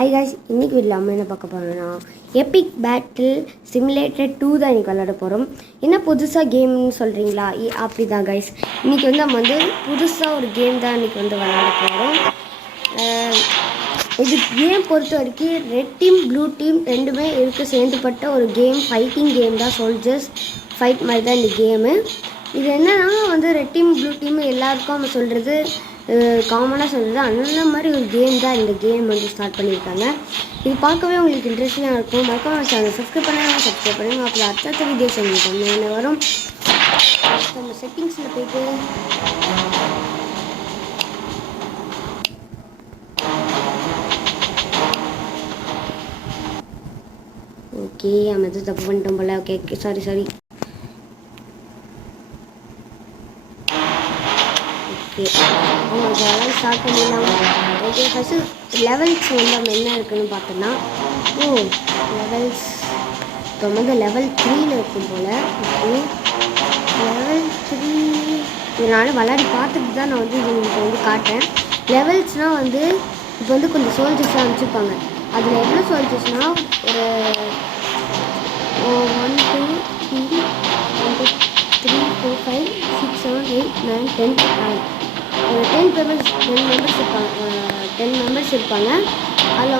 Hi guys, இன்றைக்கி வீட்டில் நம்ம என்ன பார்க்க போகிறோம்னா எபிக் பேட்டில் சிமுலேட்டர் 2 தான் இன்றைக்கி விளாட போகிறோம். என்ன புதுசாக கேம்னு சொல்கிறீங்களா? அப்படி தான் காய்ஸ், இன்றைக்கி நம்ம புதுசாக ஒரு கேம் தான் இன்றைக்கி விளாட போகிறோம். இது கேம் பொறுத்த வரைக்கும் ரெட் டீம் ப்ளூ டீம் ரெண்டுமே சேர்ந்துப்பட்ட ஒரு கேம், ஃபைட்டிங் கேம் தான். சோல்ஜர்ஸ் ஃபைட் மாதிரி தான் இந்த கேமு. இது என்னன்னா ரெட் டீம் ப்ளூ டீம் எல்லாருக்கும் நம்ம சொல்கிறது காமனாக சொல்கிறது அந்த மாதிரி ஒரு கேம் தான். இந்த கேம் ஸ்டார்ட் பண்ணியிருக்காங்க. இது பார்க்கவே உங்களுக்கு இன்ட்ரெஸ்டிங்காக இருக்கும். மறக்காம சேனல் சப்ஸ்கிரைப் பண்ணுங்கள். அப்புறம் அடுத்த வீடியோஸ் உங்களுக்கு என்ன வரும். நம்ம செட்டிங்ஸில் போய்ட்டு ஓகே நம்ம எதுவும் தப்பு பண்ணிட்டோம் போல். Okay sorry. Okay level start பண்ணிடலாம். ஓகே ஃபஸ்ட்டு லெவல்ஸ் நம்ம என்ன இருக்குதுன்னு பார்த்தோன்னா லெவல்ஸ் இப்போ லெவல் 3ல் இருக்கும் போல். ஓகே லெவல் 3 இது நான் விளையாடி பார்த்துட்டு தான் நான் இது உங்களுக்கு காட்டேன். லெவல்ஸ்னால் இப்போ கொஞ்சம் சோல்ஜர்ஸ்லாம் அனுப்பிச்சிருப்பாங்க. அதில் எவ்வளோ சோல்ஜர்ஸ்னால் ஒரு 1 2 3 4 5 6 7 8 9 10 ஒரு 10 மெம்பர்ஸ் இருப்பாங்க. அதில்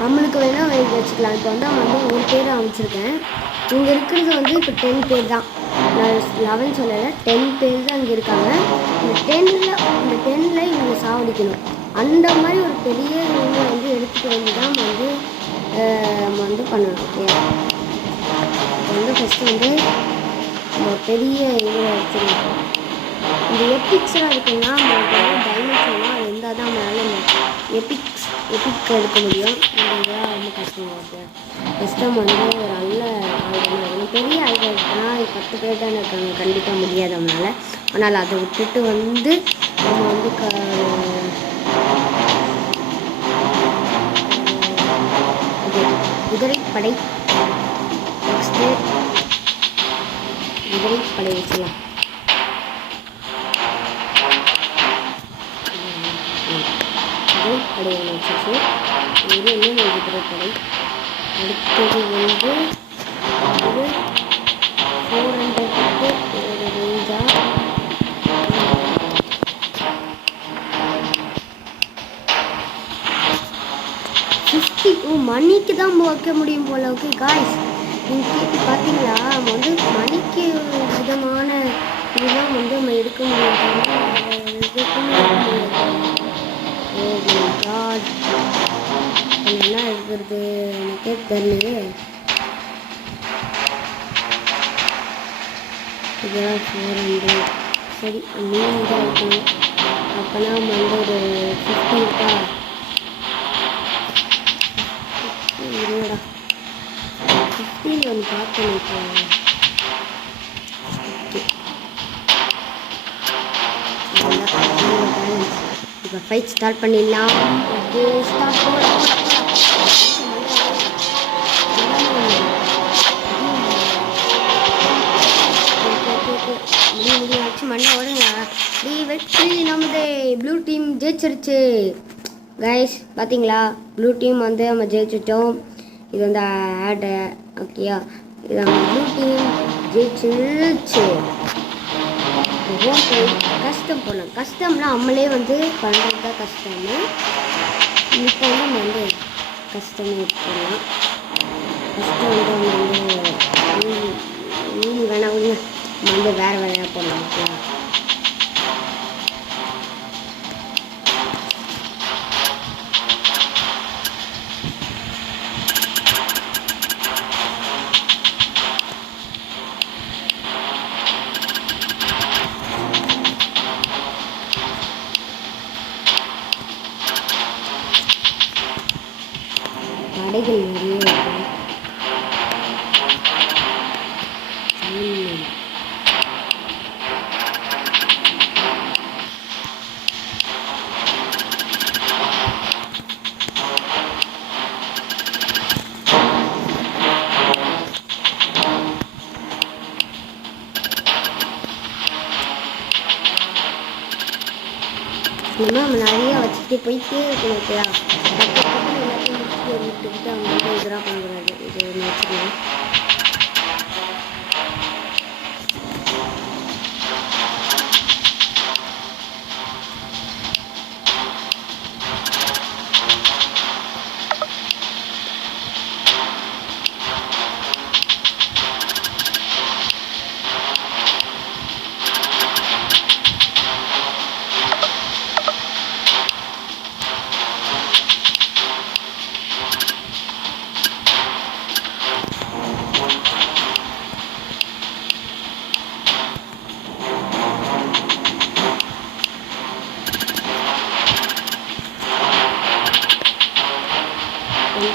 நம்மளுக்கு வேணால் வச்சுக்கலாம். இப்போ அவன் ஒரு பேர் அமைச்சிருக்கேன். இங்கே இருக்கிறது இப்போ 10 பேர் தான். நான் 11 சொல்லலை, 10 பேர் தான் இங்கே இருக்காங்க. இந்த 10ல் இவங்க சாவடிக்கணும். அந்த மாதிரி ஒரு பெரிய இவங்க எடுத்துகிட்டு தான் நம்ம பண்ணணும். ஓகே ஃபஸ்ட்டு நம்ம பெரிய இதில் வச்சுருக்கோம். இந்த எபிக்ஸ்லாம் இருக்குன்னா நம்மளுக்கு டைமென்ஷன்லாம் அது இருந்தால் தான் நம்மளால் எபிக் எடுக்க முடியும். இதெல்லாம் ரொம்ப கஷ்டமாக இருக்குது. ஃபஸ்ட்டு ஒரு நல்ல ஆயுதமாக பெரிய ஆயுதம் இருக்குன்னா 10 பேர் தானே இருக்காங்க, கண்டிப்பாக முடியாது நம்மளால். ஆனால் அதை விட்டுட்டு நம்ம குதிரைப்படை நெக்ஸ்ட்டு குதிரைப்படை வச்சுக்கலாம். குதிரைப்படை வச்சு இது என்ன குதிரைப்படை. அடுத்தது ஒரு 400க்கு ஒரு ரேஞ்சாக மணிக்கு தான் வைக்க முடியும் போல. ஓகே காய்ஸ், நீங்கள் கேட்டு பார்த்தீங்களா? நம்ம மணிக்கு விதமான இதுதான் நம்ம எடுக்க முடியும். என்ன இருக்கிறது எனக்கே தெரியலையே. இதெல்லாம் 400 சரி மீன் தான் இருக்கணும். அப்போனா ஒரு 50 இருக்கா? இருடா 15 பார்க்கணும். இப்போ ஃபைட் ஸ்டார்ட் பண்ணிடலாம். ஓகே ஸ்டார்ட் முடியாச்சு. மண்ணை ஓடுங்க. வெற்றி நமதே. ப்ளூ டீம் ஜெயிச்சிருச்சு கைஸ். பார்த்தீங்களா? ப்ளூ டீம் நம்ம ஜெயிச்சிட்டோம். இது ஆடு. ஓகேயா, இது ப்ளூ டீம் ஜெயிச்சிருச்சு. கஷ்டம் போனோம். கஷ்டம்லாம் நம்மளே பண்ணுறது தான் கஷ்டம்னு. இப்போ நம்ம கஷ்டமே போடலாம். கஷ்டம் வேணாம், வேறு வேலையாக போடலாம். ஓகேயா, கடைகள் நிறைய இருக்கு. நம்ம நிறைய வச்சுட்டு போயிட்டே இருக்கணும் ஓகேயா. டக்குன்னு எல்லாத்தையும் முடிச்சுட்டு விட்டுக்கிட்டு அவங்க வந்து எதிராக பண்ணக்கூடாது. இது ஒன்று வச்சுக்கணும்.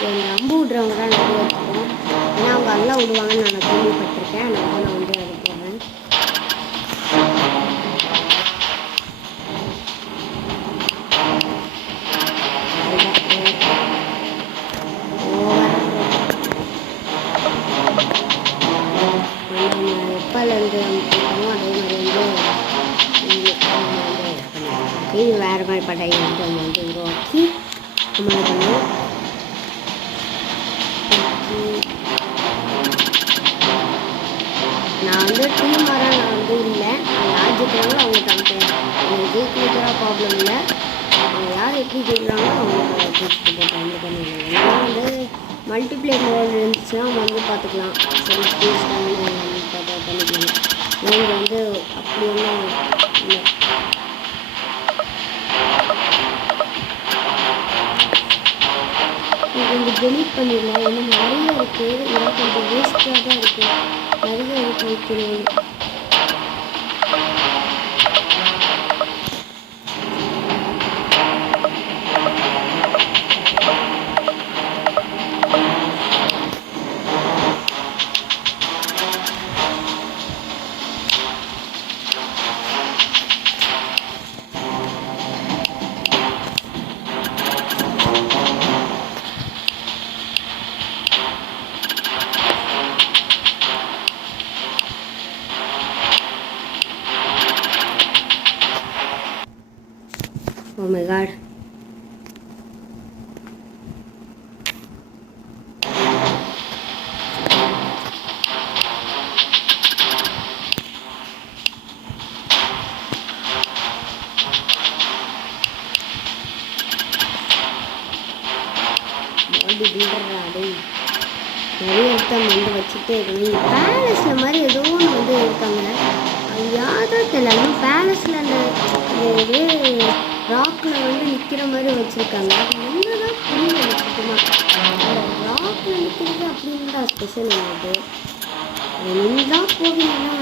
இந்த அம்பு விடுறவங்க தான் நிறைய இருக்கும். ஏன்னா அவங்க எல்லாம் விடுவாங்கன்னு நான் கேள்விப்பட்டிருக்கேன். அதனால நான் வந்து அது போவேன். எப்போலேருந்து போட்டோமோ அதே மாதிரி வந்து இது வேறு மாதிரி பட்டாயை வந்து நம்ம வந்து உருவாக்கி நம்ம பண்ணுவோம். நான் வந்து டீம் வர நான் வந்து இல்லை, யார் ஜெயிக்கிறாங்களோ அவங்க காமிக்கிறேன். அவங்க ஜெயிக்கிறதா ப்ராப்ளம் இல்லை, அவங்க யார் எப்படி ஜெயிக்கிறாங்களோ அவங்க ஜெயிச்சுட்டு போட்டோம். வந்து பண்ணுவாங்க. ஏன்னா வந்து மல்டிப்ளேயர் மோட் இருந்துச்சுன்னா அவங்க வந்து பார்த்துக்கலாம். சரி ஸ்பேஸ் பண்ணிக்கலாம். இவங்க வந்து அப்படி ஒன்றும் இல்லை. கொஞ்சம் டெலீட் பண்ணிடலாம். ஏன்னா நிறைய இருக்குது, இதெல்லாம் கொஞ்சம் வேஸ்ட்டாக தான் இருக்குது. நிறைய இருக்கு வைக்கணும். Oh my god. பாடி பில்டரா டேய். நிறைய இடத்த வந்து வச்சுட்டே இருக்கணும். பேலஸில் மாதிரி ஏதோ ஒன்று வந்து இருக்காங்க. அது யாரும் தெரியல. அதுவும் பேலஸில் அந்த இது ராக்கில் வந்து நிற்கிற மாதிரி வச்சுருக்காங்க. அது என்னதான் புரியல சுத்தமாக. அந்த ராக்கில் நிற்கிறது அப்படின்னு தான் ஸ்பெஷல் அது. அது நின்றுதான் போவீங்கன்னா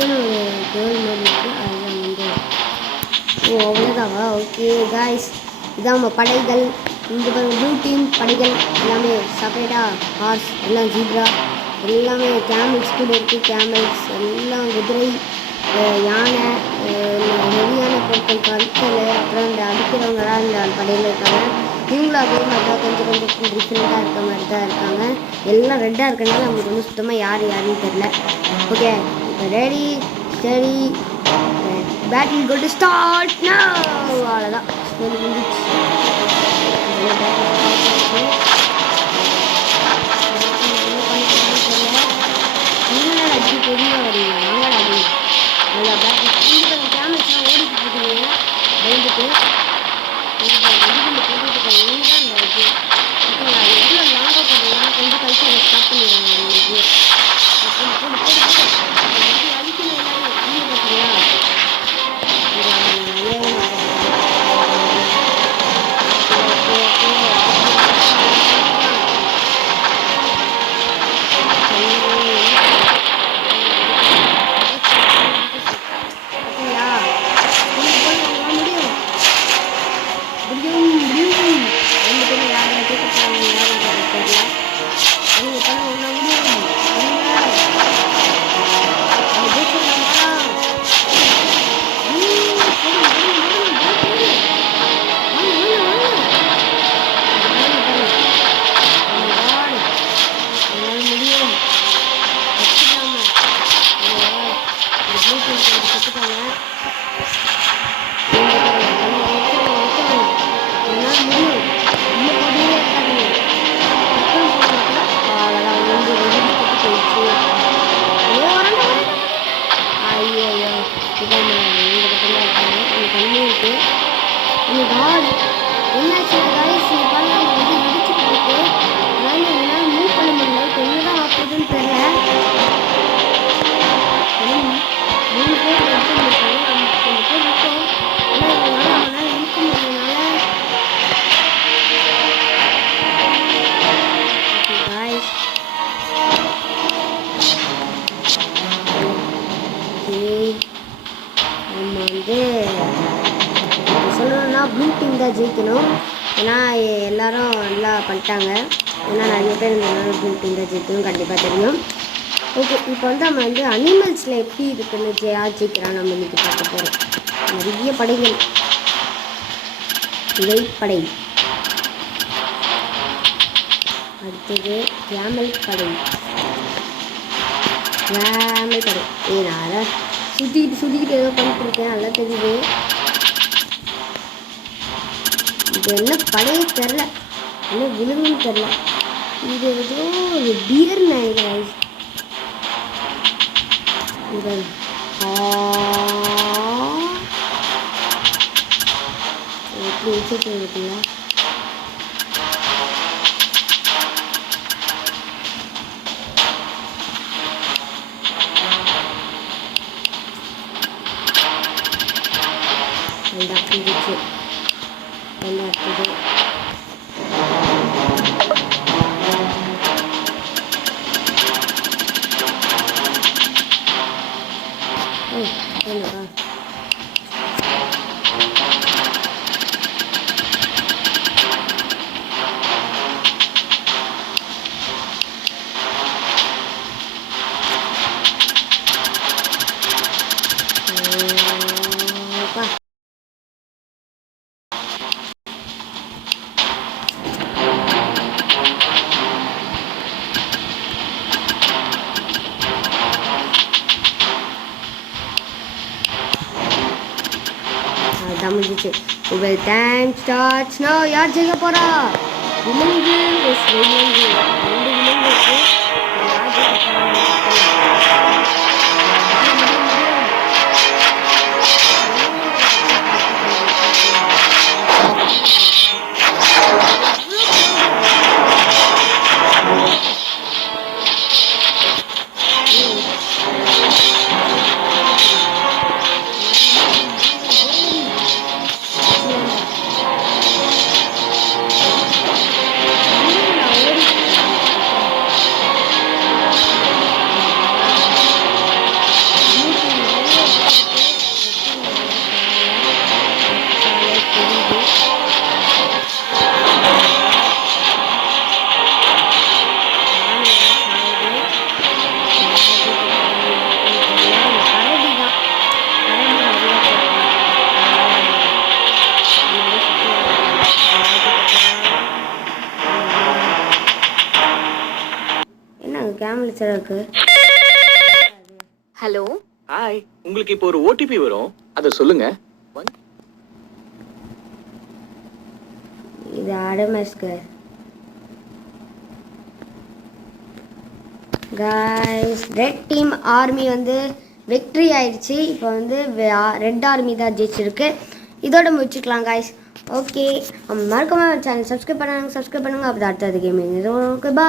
ஒரு கேர்ள் மாதிரி இருக்குது. அதுதான் வந்து அவ்வளோதாவா? ஓகே காய்ஸ், இதான் நம்ம படைகள். இந்த ப்ளூ டீம் படைகள் எல்லாமே செப்பரேட்டாக ஹார்ஸ் எல்லாம் ஜீப்ரா எல்லாமே கேமல்ஸ் கூட இருக்குது. கேமல்ஸ் எல்லாம் குதிரை யானை ஹெவியான பொருட்கள் கற்கள் அப்புறம் இந்த அடிக்கிறவங்களாம் இந்த படையில் இருக்காங்க. இவங்களும் அதே மாதிரி தான் கொஞ்சம் டிஃப்ரெண்ட்டாக இருக்க மாதிரி தான் இருக்காங்க. எல்லாம் ரெட்டாக இருக்கிறதுனால அவங்களுக்கு வந்து சுத்தமாக யாருன்னு தெரில. Okay, ready study battle go to start now. அவ்வளோதான் முடிஞ்சிச்சு. நீங்களும் அடி பொறுமையாக வரீங்க. நாங்கள் அடி நல்லா பேட்டில் இந்த கேமரா ஓடிக்கிட்டு இருக்கீங்க பயந்துட்டு போட்டுருக்காங்க. நீங்கள் தான் இந்த இது ஓகேங்களா? எவ்வளோ லாங்காக போடுறீங்க கொஞ்சம் கழிச்சு அதை ஸ்டாப் பண்ணிடுவாங்க. உங்களுக்கு அடிக்கணும் எல்லாரும் நீங்கள் பார்த்தீங்களா? ஓகே ஓகே தான் ஜெயிக்கணும். ஏன்னா எல்லாரும் நல்லா பண்ணிட்டாங்க. ஏன்னா நிறைய பேர் இந்த ப்ளூ டீம் தான் ஜெயிக்கணும் கண்டிப்பாக தெரியும். ஓகே, இப்போ வந்து நம்ம வந்து அனிமல்ஸில் எப்படி இருக்குன்னு ஜெயிக்கிறான் நம்ம இன்றைக்கி பார்க்க போகிறோம். நிறைய படைகள், இறைப்படை, அடுத்தது கேமல் படை. நான் சுற்றிக்கிட்டு ஏதோ பண்ணிட்டுருக்கேன், நல்லா தெரியுது. இது என்ன படையே தெரில, என்ன விழுங்குன்னு தெரில. இது ஏதோ ஒரு பியர் நினைக்கிறேன். இது எப்படி வச்சுட்டு இருக்குங்களா? அதுதான் இருந்துச்சு. என்ன இருக்குது? என்னவா முடிஞ்சிச்சு. உங்கள் டைம் ஸ்டார்ட்ஸ் நவ். யார் ஜெயிக்க போறா? விலங்கு வெஸ் விலங்கு. 2 விலங்கு இருக்கு. யார் ஜெயிக்க போறா? Hello, hi. உங்களுக்கு இப்போ ஒரு ஓடிபி வரும், அத சொல்லுங்க. இது ஆடமஸ்கர். गाइस, ரெட் டீம் ஆர்மி வந்து விக்டரி ஆயிடுச்சு. இப்போ வந்து ரெட் ஆர்மி தான் ஜெயிச்சிருக்கு. இதோட முடிச்சுக்கலாம் गाइस. ஓகே, மறக்காம சேனல் சப்ஸ்கிரைப் பண்ணுங்க. அப்போ அடுத்தது கேமிங். ஓகே, பாய்.